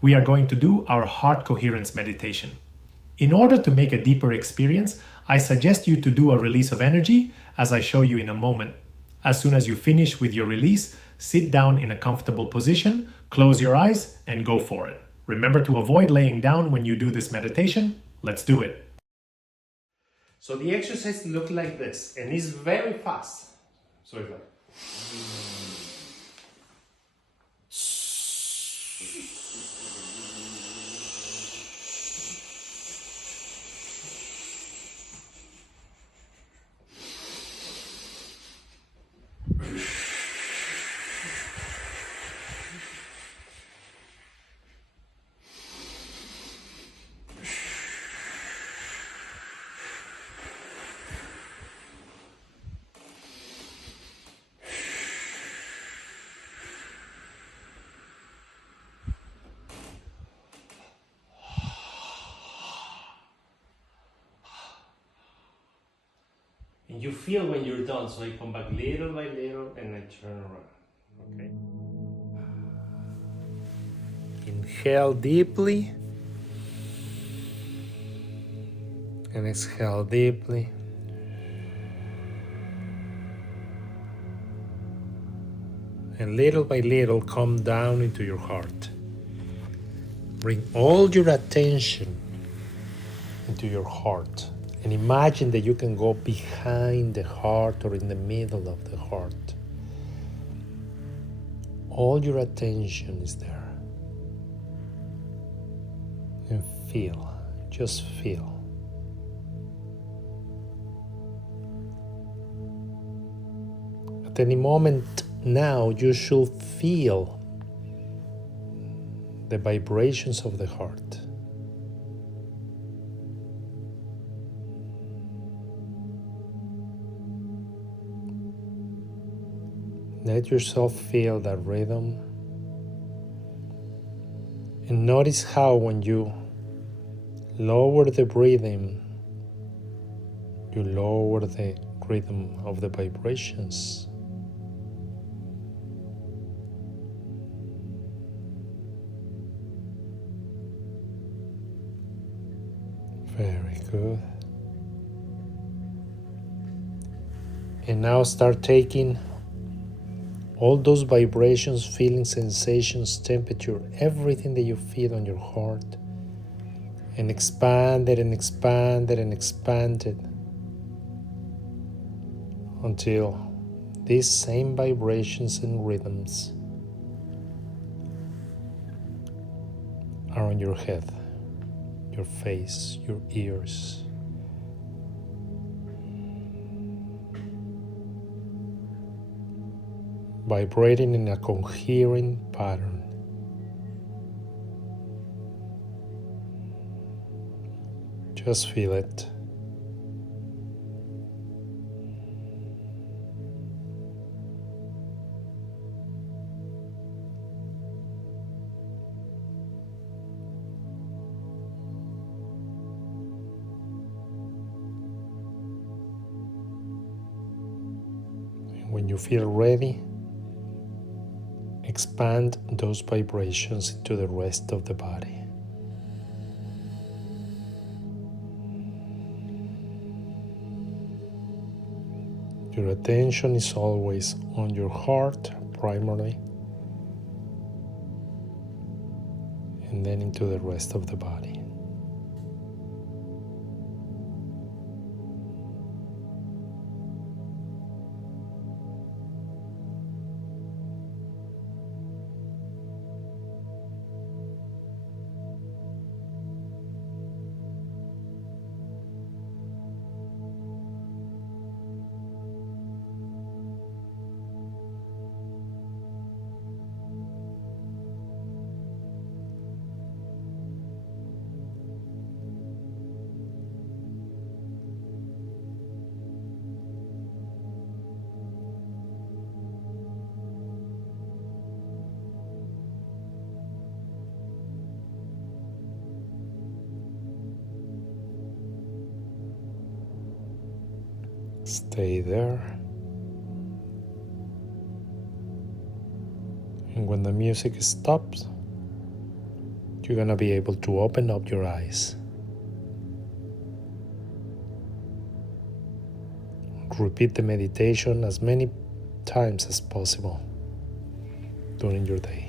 we are going to do our heart coherence meditation. In order to make a deeper experience, I suggest you to do a release of energy, as I show you in a moment. As soon as you finish with your release, sit down in a comfortable position, close your eyes, and go for it. Remember to avoid laying down when you do this meditation. Let's do it. So the exercise looks like this, and it's very fast. So it's like... And you feel when you're done, so I come back little by little and I turn around. Okay? Inhale deeply and exhale deeply. And little by little come down into your heart. Bring all your attention into your heart. And imagine that you can go behind the heart or in the middle of the heart. All your attention is there. And feel, just feel. At any moment now, you should feel the vibrations of the heart. Let yourself feel that rhythm. And notice how when you lower the breathing, you lower the rhythm of the vibrations. Very good. And now start taking all those vibrations, feelings, sensations, temperature, everything that you feel on your heart, and expand it and expand it and expand it until these same vibrations and rhythms are on your head, your face, your ears. Vibrating in a coherent pattern. Just feel it. And when you feel ready, expand those vibrations into the rest of the body. Your attention is always on your heart primarily, and then into the rest of the body. Stay there. And when the music stops, you're going to be able to open up your eyes. Repeat the meditation as many times as possible during your day.